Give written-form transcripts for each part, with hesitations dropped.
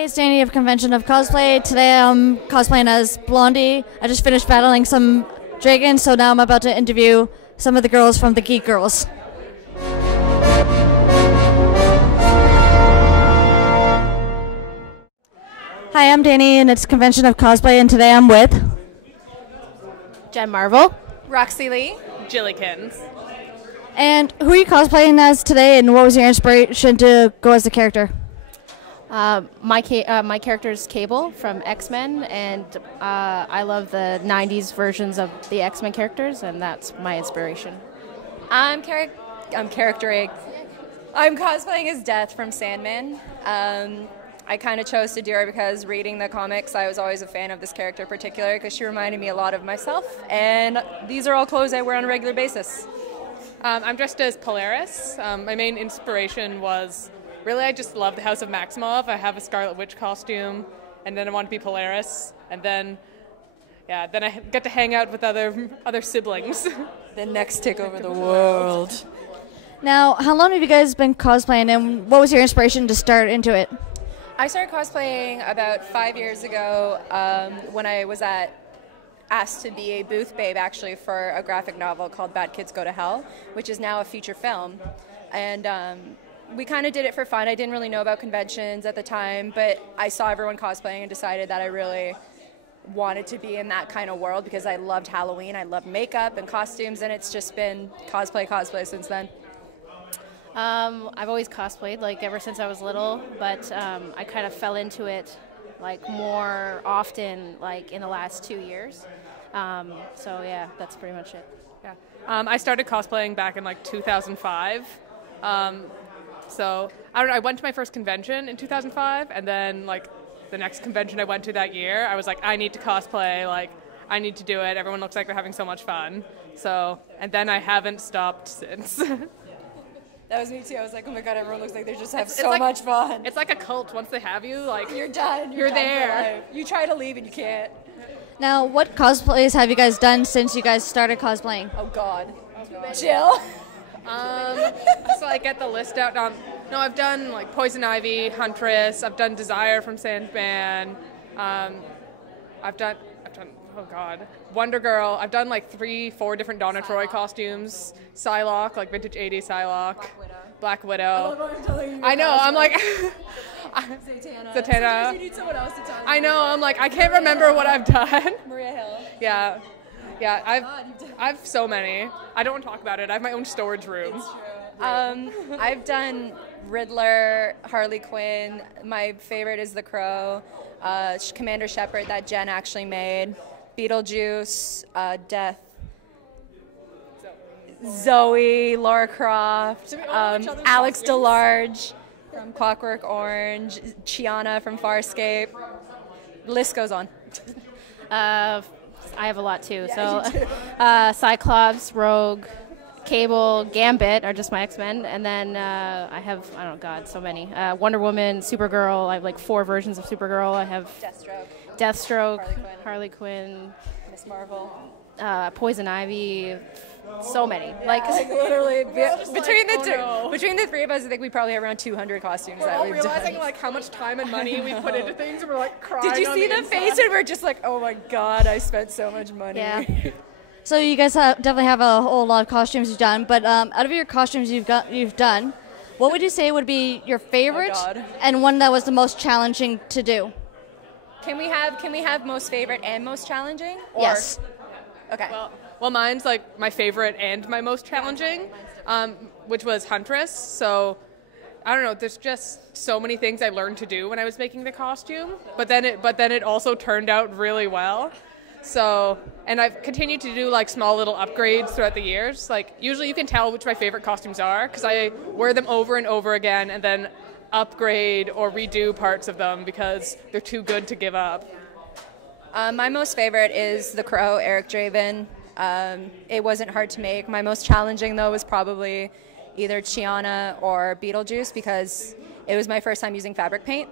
Hi, it's Dani of Convention of Cosplay. Today I'm cosplaying as Blondie. I just finished battling some dragons, so now I'm about to interview some of the girls from the GeekxGirls. Hi, I'm Dani, and it's Convention of Cosplay, and today I'm with Jen Marvel, Roxy Lee, Jillykins. And who are you cosplaying as today, and what was your inspiration to go as the character? my character is Cable from X-Men, and I love the 90s versions of the X-Men characters, and that's my inspiration. I'm cosplaying as Death from Sandman. I kind of chose to do her because reading the comics, I was always a fan of this character in particular because she reminded me a lot of myself, and these are all clothes I wear on a regular basis. I'm dressed as Polaris. My main inspiration was, really, I just love the House of Maximoff. I have a Scarlet Witch costume, and then I want to be Polaris, and then I get to hang out with other siblings. The next take over the world. Now, how long have you guys been cosplaying, and what was your inspiration to start into it? I started cosplaying about 5 years ago when I was asked to be a booth babe, actually, for a graphic novel called Bad Kids Go to Hell, which is now a feature film. And we kind of did it for fun. I didn't really know about conventions at the time, but I saw everyone cosplaying and decided that I really wanted to be in that kind of world because I loved Halloween, I loved makeup and costumes, and it's just been cosplay since then. I've always cosplayed, like, ever since I was little, but I kind of fell into it, like, more often, like, in the last 2 years. So, yeah, that's pretty much it. Yeah. I started cosplaying back in, like, 2005. So, I don't know, I went to my first convention in 2005, and then, like, the next convention I went to that year, I was like, I need to cosplay, like, I need to do it. Everyone looks like they're having so much fun. So, and then I haven't stopped since. That was me too. I was like, oh my god, everyone looks like they just have so much fun. It's like a cult. Once they have you, like, you're done. You're there. You try to leave and you can't. Now, what cosplays have you guys done since you guys started cosplaying? Oh god. Jill? So I get the list out. No, I've done like Poison Ivy, Huntress. I've done Desire from Sandman. I've done oh god, Wonder Girl. I've done like 3-4 different Donna Troy costumes. Psylocke, like vintage 80s Psylocke. Black Widow. I know. I'm like Zatanna. Sometimes you need someone else to tell you. I know. I'm like, I can't remember what I've done. Maria Hill. Yeah. I've so many. I don't want to talk about it. I have my own storage room. It's true. I've done Riddler, Harley Quinn. My favorite is The Crow. Commander Shepard that Jen actually made. Beetlejuice, Death. Zoe, Laura Croft, Alex DeLarge from Clockwork Orange, Chiana from Farscape. The list goes on. I have a lot too. Cyclops, Rogue, Cable, Gambit are just my X-Men, and then I have, so many. Wonder Woman, Supergirl. I have like 4 versions of Supergirl. I have Deathstroke, Harley Quinn, Miss Marvel, Poison Ivy. So many. Yeah, like literally between the three of us, I think we probably have around 200 costumes that we've realizing done. Like how much time and money we put into things, and we're like crying. Did you see the face? And we're just like, oh my god, I spent so much money. Yeah. So you guys definitely have a whole lot of costumes you've done, but out of your costumes you've done, what would you say would be your favorite and one that was the most challenging to do? Can we have most favorite and most challenging? Or? Yes. Okay. Well, mine's like my favorite and my most challenging, which was Huntress. So, I don't know. There's just so many things I learned to do when I was making the costume, but then it also turned out really well. So, and I've continued to do like small little upgrades throughout the years. Like usually you can tell which my favorite costumes are because I wear them over and over again and then upgrade or redo parts of them because they're too good to give up. My most favorite is The Crow, Eric Draven. It wasn't hard to make. My most challenging, though, was probably either Chiana or Beetlejuice because it was my first time using fabric paint,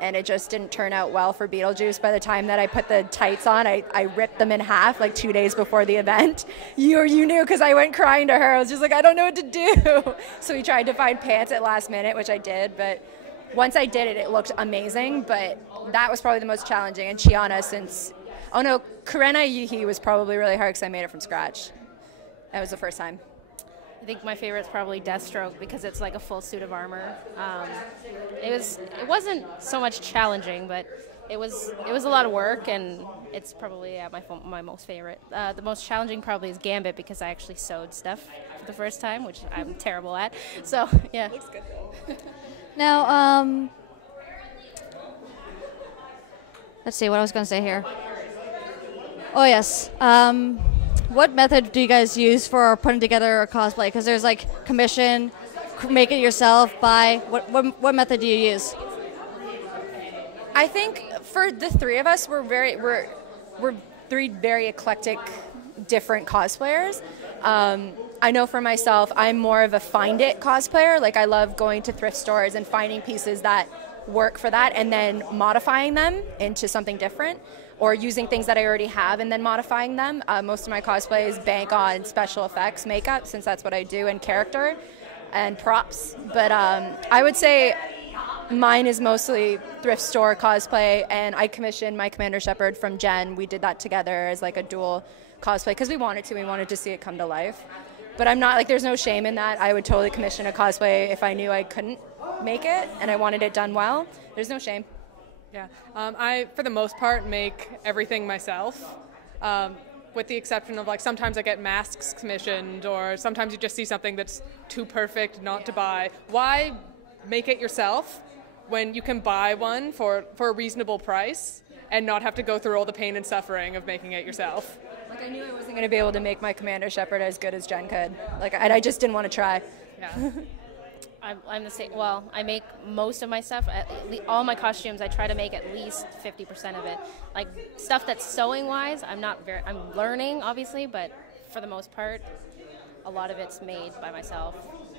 and it just didn't turn out well for Beetlejuice. By the time that I put the tights on, I ripped them in half like 2 days before the event. You knew because I went crying to her. I was just like, I don't know what to do. So we tried to find pants at last minute, which I did, but once I did it, it looked amazing, but that was probably the most challenging. And Chiana, Karena Yuhi was probably really hard because I made it from scratch. That was the first time. I think my favorite is probably Deathstroke because it's like a full suit of armor. It wasn't so much challenging, but it was a lot of work, and it's probably my most favorite. The most challenging probably is Gambit because I actually sewed stuff for the first time, which I'm terrible at. So yeah. Looks good though. Now, let's see what I was going to say here. Oh yes. What method do you guys use for putting together a cosplay? Because there's like commission, make it yourself, buy. What method do you use? I think for the three of us, we're three very eclectic, different cosplayers. I know for myself, I'm more of a find it cosplayer. Like I love going to thrift stores and finding pieces that work for that and then modifying them into something different, or using things that I already have and then modifying them. Most of my cosplays bank on special effects, makeup, since that's what I do, and character and props. But I would say mine is mostly thrift store cosplay, and I commissioned my Commander Shepard from Jen. We did that together as like a dual cosplay because we wanted to see it come to life. But I'm not, like, there's no shame in that. I would totally commission a cosplay if I knew I couldn't make it and I wanted it done well. There's no shame. Yeah, I, for the most part, make everything myself, with the exception of, like, sometimes I get masks commissioned, or sometimes you just see something that's too perfect not to buy. Why make it yourself when you can buy one for a reasonable price and not have to go through all the pain and suffering of making it yourself? Like, I knew I wasn't going to be able to make my Commander Shepard as good as Jen could. Like, I just didn't want to try. Yeah. I'm the same. Well, I make most of my stuff. All my costumes, I try to make at least 50% of it. Like stuff that's sewing wise, I'm learning obviously, but for the most part, a lot of it's made by myself.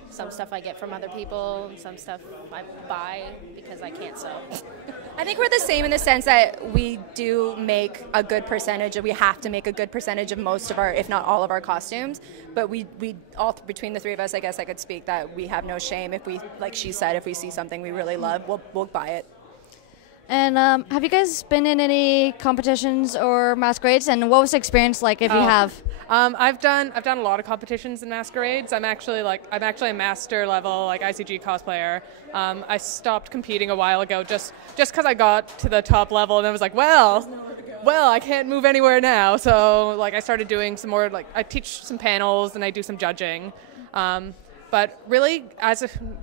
Some stuff I get from other people, some stuff I buy because I can't sew. I think we're the same in the sense that we do make a good percentage, we have to make a good percentage of most of our, if not all of our costumes, but we all, between the three of us, I guess I could speak that we have no shame if we, like she said, if we see something we really love, we'll buy it. And have you guys been in any competitions or masquerades? And what was the experience like if you have? I've done a lot of competitions and masquerades. I'm actually a master level like ICG cosplayer. I stopped competing a while ago just because I got to the top level and I was like, well, I can't move anywhere now. So like I started doing some more, like I teach some panels and I do some judging. But really,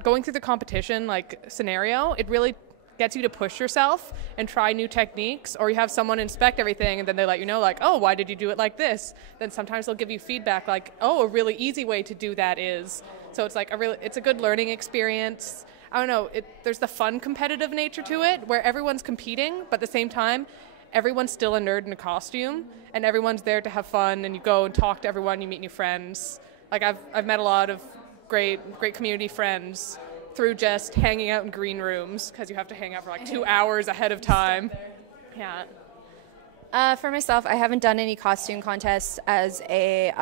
going through the competition like scenario, it really gets you to push yourself and try new techniques, or you have someone inspect everything and then they let you know like, oh, why did you do it like this? Then sometimes they'll give you feedback like, oh, a really easy way to do that is. So it's like it's a good learning experience. I don't know, there's the fun competitive nature to it where everyone's competing, but at the same time, everyone's still a nerd in a costume and everyone's there to have fun, and you go and talk to everyone, you meet new friends. Like I've met a lot of great community friends through just hanging out in green rooms, because you have to hang out for like 2 hours ahead of time. Yeah. For myself, I haven't done any costume contests as a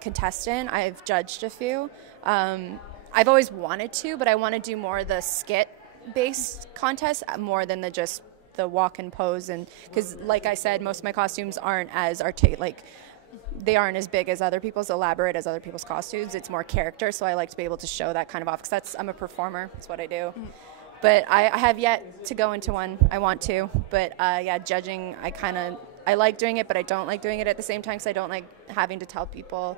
contestant. I've judged a few. I've always wanted to, but I want to do more of the skit-based contests more than just the walk and pose. And because, like I said, most of my costumes aren't as they aren't as big as other people's, elaborate as other people's costumes. It's more character, so I like to be able to show that kind of off, because I'm a performer. That's what I do. But I have yet to go into one. I want to. But yeah, judging, I like doing it, but I don't like doing it at the same time, because I don't like having to tell people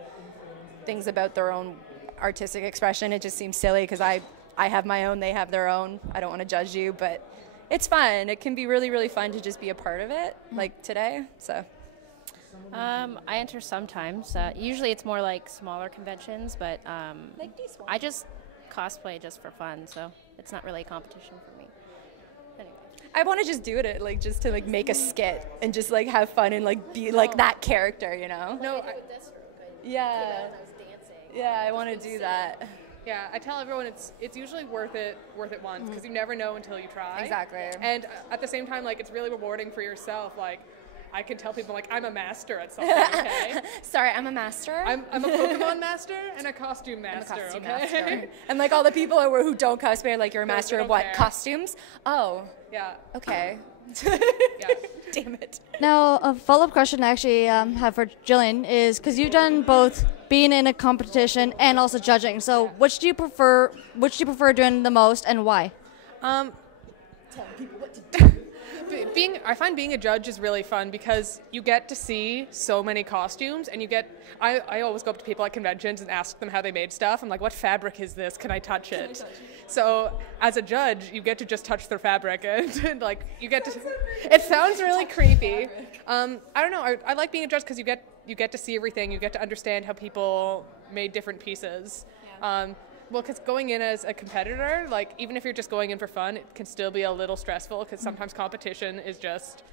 things about their own artistic expression. It just seems silly, because I have my own, they have their own. I don't want to judge you, but it's fun. It can be really, really fun to just be a part of it, like today. So. I enter sometimes. Usually it's more like smaller conventions, but I just cosplay just for fun, so it's not really a competition for me. Anyway. I want to just do it, just to make a skit and just have fun and be that character, you know? No, yeah. Yeah, I want to do that. Yeah, I tell everyone it's usually worth it once, because you never know until you try. Exactly. And at the same time, it's really rewarding for yourself. I can tell people like I'm a master at something. Okay. Sorry, I'm a master. I'm a Pokemon master and a costume master. I'm a costume okay. master. And like all the people who don't cosplay are like, you're a master of what? care. Costumes? Oh. Yeah. Okay. Yeah. Damn it. Now, a follow-up question I actually have for Jillian is, because you've done both being in a competition and also judging. So, which do you prefer doing the most, and why? Telling people what to do. I find being a judge is really fun because you get to see so many costumes, and I always go up to people at conventions and ask them how they made stuff. I'm like, what fabric is this? Can I touch it? So as a judge, you get to just touch their fabric, and like you get to. It sounds really creepy. I don't know. I like being a judge because you get to see everything. You get to understand how people made different pieces. Yeah. Well, because going in as a competitor, like even if you're just going in for fun, it can still be a little stressful because sometimes competition is just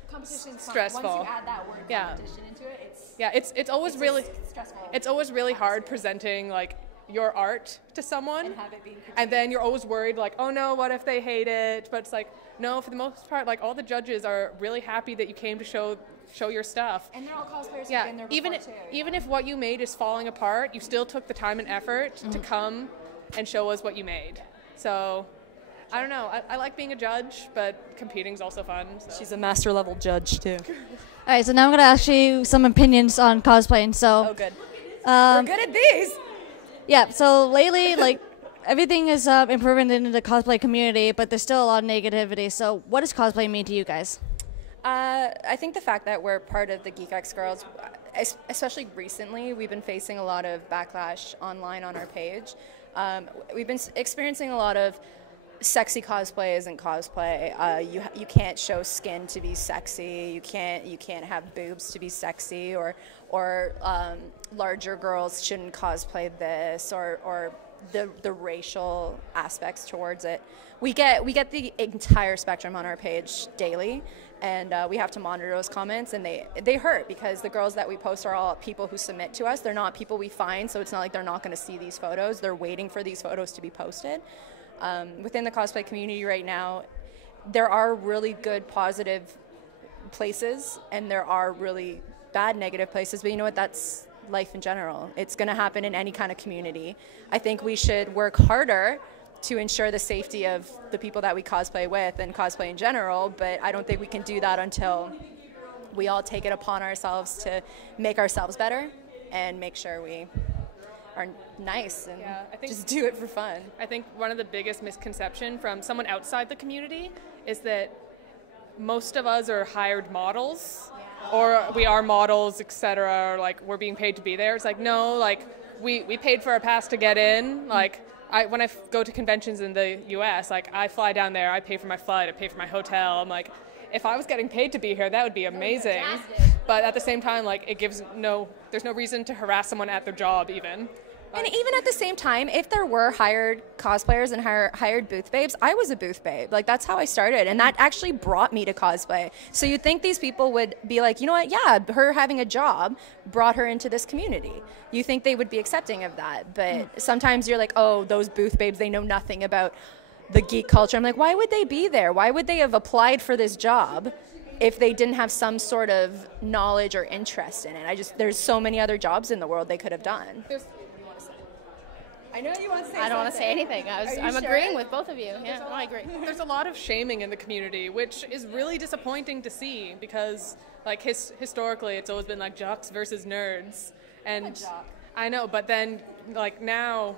stressful. Once you add that word competition into it, it's always really stressful. It's always really hard presenting like your art to someone, And have it being critiqued. and then you're always worried like, oh no, what if they hate it? But it's like, no, for the most part, like all the judges are really happy that you came to show your stuff. And they're all cosplayers who've Yeah, been there before too. even if what you made is falling apart, you still took the time and effort to come and show us what you made. So, I don't know. I like being a judge, but competing's also fun. So. She's a master level judge too. All right, so now I'm going to ask you some opinions on cosplaying. So, Oh, good. We're good at these. yeah, so lately, like, everything is improving in the cosplay community, but there's still a lot of negativity. So, what does cosplay mean to you guys? I think the fact that we're part of the GeekxGirls, especially recently, we've been facing a lot of backlash online on our page. We've been experiencing a lot of sexy cosplay isn't cosplay. You can't show skin to be sexy. You can't have boobs to be sexy, or larger girls shouldn't cosplay this, or the racial aspects towards it. We get the entire spectrum on our page daily, and we have to monitor those comments, and they hurt because the girls that we post are all people who submit to us. They're not people we find, so it's not like they're not going to see these photos. They're waiting for these photos to be posted. Within the cosplay community right now, there are really good positive places, and there are really bad negative places, but you know what, that's life in general. It's going to happen in any kind of community. I think we should work harder to ensure the safety of the people that we cosplay with and cosplay in general, but I don't think we can do that until we all take it upon ourselves to make ourselves better and make sure we are nice and just do it for fun. I think one of the biggest misconceptions from someone outside the community is that most of us are hired models, or we are models, etc., or like we're being paid to be there. It's like, no, like we paid for our pass to get in. Like when I go to conventions in the US, like I fly down there, I pay for my flight, I pay for my hotel. I'm like, if I was getting paid to be here, that would be amazing. But at the same time, like there's no reason to harass someone at their job even. And even at the same time, if there were hired cosplayers and hired booth babes, I was a booth babe. Like, that's how I started, and that actually brought me to cosplay. So you'd think these people would be like, you know what, yeah, her having a job brought her into this community. You think they would be accepting of that, but sometimes you're like, oh, those booth babes, they know nothing about the geek culture. I'm like, why would they be there? Why would they have applied for this job if they didn't have some sort of knowledge or interest in it? There's so many other jobs in the world they could have done. I know you want to say I don't want to say anything. I'm sure? agreeing with both of you. Yeah, I agree. There's a lot of shaming in the community, which is really disappointing to see because, like, historically, it's always been like jocks versus nerds, and I know. But then, like now,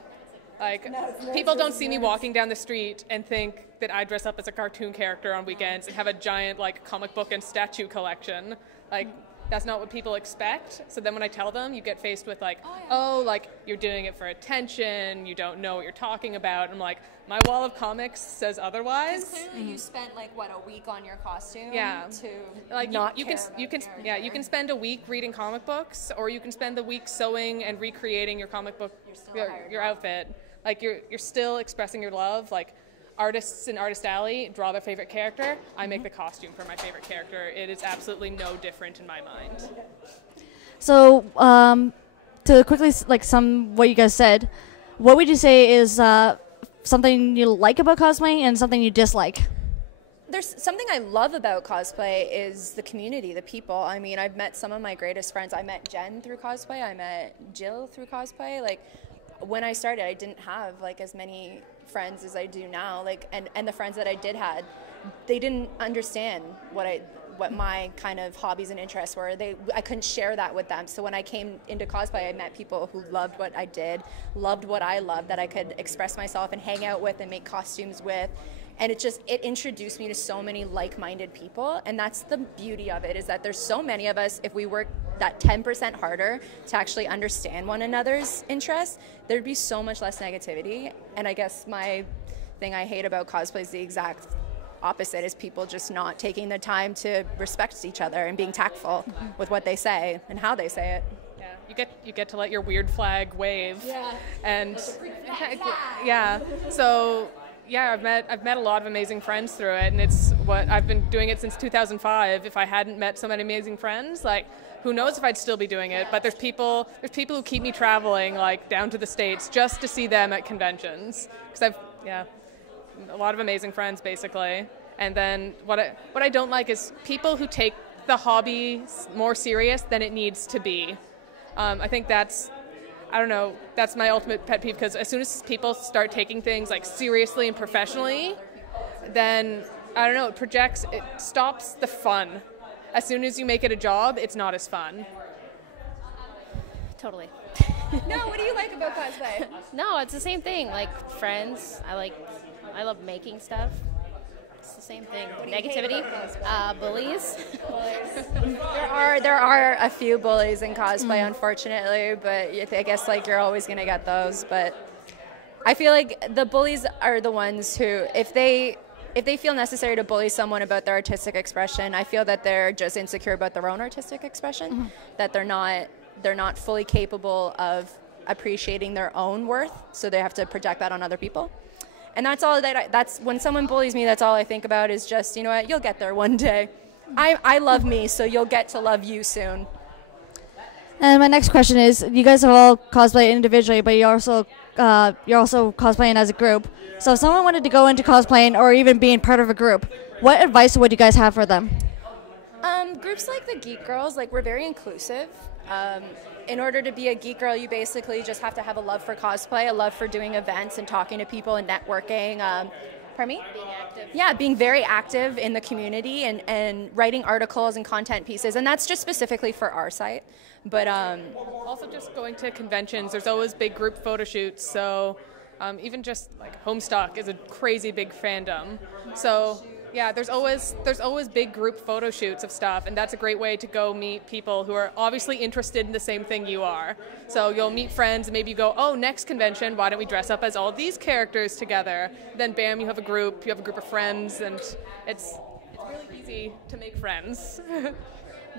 like people don't see me walking down the street and think that I dress up as a cartoon character on weekends and have a giant like comic book and statue collection. Like, that's not what people expect. So then when I tell them, you get faced with like, oh, like you're doing it for attention, you don't know what you're talking about. And I'm like, my wall of comics says otherwise. Clearly you spent like what, a week on your costume to like not you care can about you can the yeah, you can spend a week reading comic books, or you can spend the week sewing and recreating your comic book your outfit. Like you're still expressing your love. Like artists in Artist Alley draw their favorite character. I make the costume for my favorite character. It is absolutely no different in my mind. So, to quickly sum what you guys said, what would you say is something you like about cosplaying and something you dislike? there's something I love about cosplay is the community, the people. I mean, I've met some of my greatest friends. I met Jen through cosplay. I met Jill through cosplay. Like, when I started, I didn't have like as many friends as I do now. Like, and the friends that I did had, they didn't understand what my kind of hobbies and interests were. I couldn't share that with them. So when I came into cosplay, I met people who loved what I did, loved what I loved, that I could express myself and hang out with and make costumes with. And it introduced me to so many like-minded people. And that's the beauty of it, is that there's so many of us, if we work that 10% harder to actually understand one another's interests, there'd be so much less negativity. And I guess my thing I hate about cosplay is the exact opposite, is people just not taking the time to respect each other and being tactful with what they say and how they say it. Yeah, you get to let your weird flag wave. Yeah. And yeah, so yeah, I've met a lot of amazing friends through it, and I've been doing it since 2005. If I hadn't met so many amazing friends, like, who knows if I'd still be doing it. But there's people who keep me traveling, like, down to the States just to see them at conventions, because a lot of amazing friends, basically. And then what I don't like is people who take the hobby more serious than it needs to be. I think that's my ultimate pet peeve, because as soon as people start taking things like seriously and professionally, then it stops the fun. As soon as you make it a job, it's not as fun. Totally. No, what do you like about cosplay? No, it's the same thing. Like, friends. I love making stuff. It's the same thing. Negativity. Bullies. There are a few bullies in cosplay, unfortunately, but I guess like you're always gonna get those. But I feel like the bullies are the ones who, if they feel necessary to bully someone about their artistic expression, I feel that they're just insecure about their own artistic expression, that they're not fully capable of appreciating their own worth, so they have to project that on other people. And that's all that's when someone bullies me, that's all I think about, is just, you know what, you'll get there one day. I love me, so you'll get to love you soon. And my next question is, you guys have all cosplayed individually, but you're also cosplaying as a group. So if someone wanted to go into cosplaying or even being part of a group, what advice would you guys have for them? Groups like the Geek Girls, like, we're very inclusive. In order to be a geek girl, you basically just have to have a love for cosplay, a love for doing events and talking to people and networking. Pardon me? Being active. Yeah, being very active in the community and writing articles and content pieces. And that's just specifically for our site. But also just going to conventions, there's always big group photo shoots. So even just like Homestuck is a crazy big fandom. So yeah, there's always big group photo shoots of stuff, and that's a great way to go meet people who are obviously interested in the same thing you are. So you'll meet friends, and maybe you go, oh, next convention, why don't we dress up as all these characters together? Then bam, you have a group of friends, and it's really easy to make friends.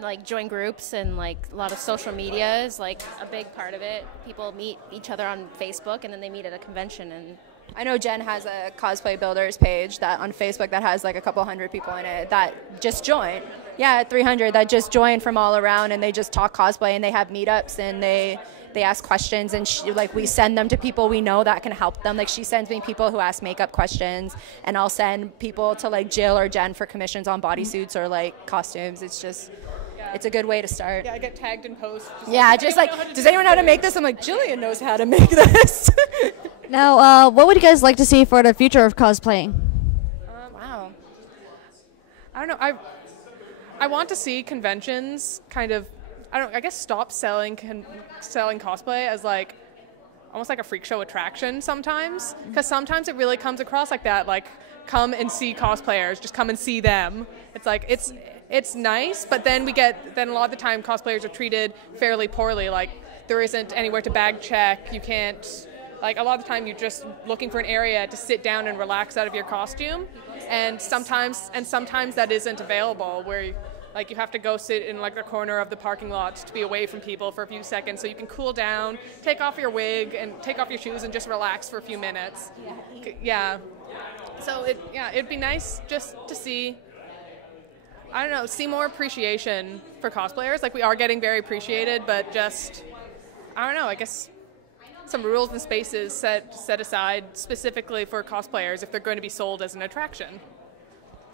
Like, join groups, and like a lot of social media is like a big part of it. People meet each other on Facebook, and then they meet at a convention. And I know Jen has a cosplay builders page that on Facebook that has like a couple hundred people in it that just joined. Yeah, 300 that just joined from all around, and they just talk cosplay, and they have meetups, and they ask questions, and we send them to people we know that can help them. Like, she sends me people who ask makeup questions, and I'll send people to like Jill or Jen for commissions on bodysuits or like costumes. It's a good way to start. Yeah, I get tagged in posts. Does anyone know how to make this? I'm like, Jillian knows how to make this. Now, what would you guys like to see for the future of cosplaying? Wow. I don't know. I want to see conventions kind of, I guess, stop selling cosplay as like almost like a freak show attraction sometimes, because sometimes it really comes across like that, like, come and see cosplayers, just come and see them. It's like it's nice, but then a lot of the time cosplayers are treated fairly poorly. Like, there isn't anywhere to bag check. You can't, like, a lot of the time you're just looking for an area to sit down and relax out of your costume, and sometimes that isn't available, where like you have to go sit in like the corner of the parking lot to be away from people for a few seconds so you can cool down, take off your wig and take off your shoes and just relax for a few minutes. Yeah. So it'd be nice just to see, I don't know, see more appreciation for cosplayers. Like, we are getting very appreciated, but just, I don't know, I guess some rules and spaces set aside specifically for cosplayers if they're going to be sold as an attraction.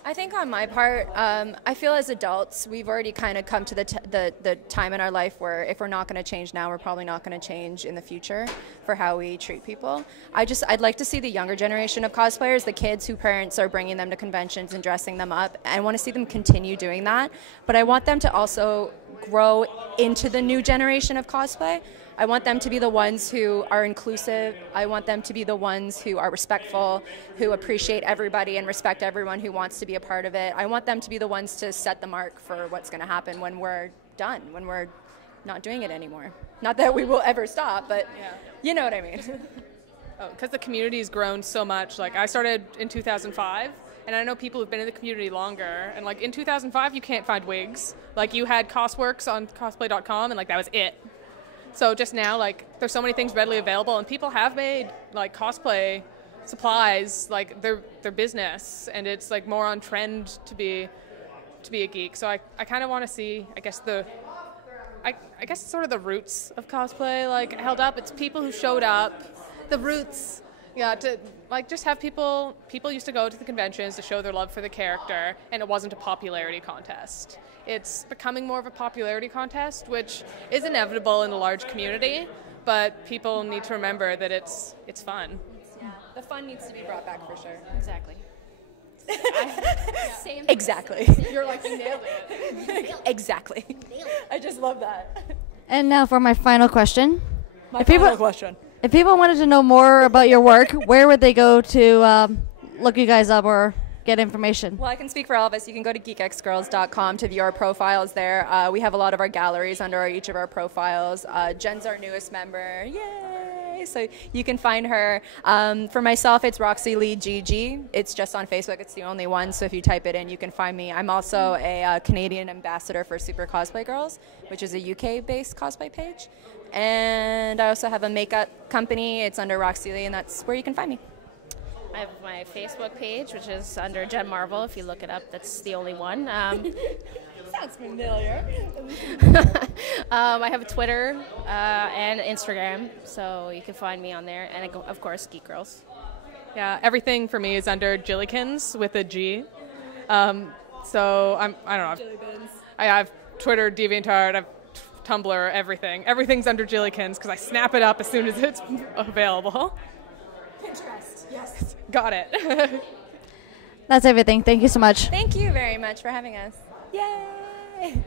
I think on my part, I feel as adults, we've already kind of come to the time in our life where if we're not going to change now, we're probably not going to change in the future for how we treat people. I'd like to see the younger generation of cosplayers, the kids who parents are bringing them to conventions and dressing them up. I want to see them continue doing that, but I want them to also grow into the new generation of cosplay. I want them to be the ones who are inclusive. I want them to be the ones who are respectful, who appreciate everybody and respect everyone who wants to be a part of it. I want them to be the ones to set the mark for what's going to happen when we're done, when we're not doing it anymore. Not that we will ever stop, but you know what I mean. Because the community's grown so much. Like I started in 2005, and I know people who've been in the community longer. And like in 2005, you can't find wigs. Like you had Cosworks on cosplay.com, and like that was it. So just now, like, there's so many things readily available, and people have made, like, cosplay supplies, like, their business, and it's, like, more on trend to be a geek. So I kind of want to see, I guess, I guess sort of the roots of cosplay, like, held up. It's people who showed up, the roots, to, like, just have people used to go to the conventions to show their love for the character, and it wasn't a popularity contest. It's becoming more of a popularity contest, which is inevitable in a large community, but people need to remember that it's fun. Yeah. The fun needs to be brought back for sure. Exactly. Same. Exactly. You're like, you nailed it. Exactly. I just love that. And now for my final question. My final question. If people wanted to know more about your work, where would they go to look you guys up or get information? Well, I can speak for all of us. You can go to GeekxGirls.com to view our profiles there. We have a lot of our galleries under each of our profiles. Jen's our newest member. Yay! So you can find her. For myself, it's Roxy Lee GG. It's just on Facebook. It's the only one. So if you type it in, you can find me. I'm also a Canadian ambassador for Super Cosplay Girls, which is a UK-based cosplay page. And I also have a makeup company. It's under Roxy Lee, and that's where you can find me. I have my Facebook page, which is under Jen Marvel. If you look it up, that's the only one. Sounds familiar. I have a Twitter and Instagram, so you can find me on there. And of course, GeekxGirls. Yeah, everything for me is under Jillykins with a G. So I don't know. I have Twitter, DeviantArt, I have Tumblr, everything. Everything's under Jillykins because I snap it up as soon as it's available. Pinterest, yes. Got it. That's everything. Thank you so much. Thank you very much for having us. Yay!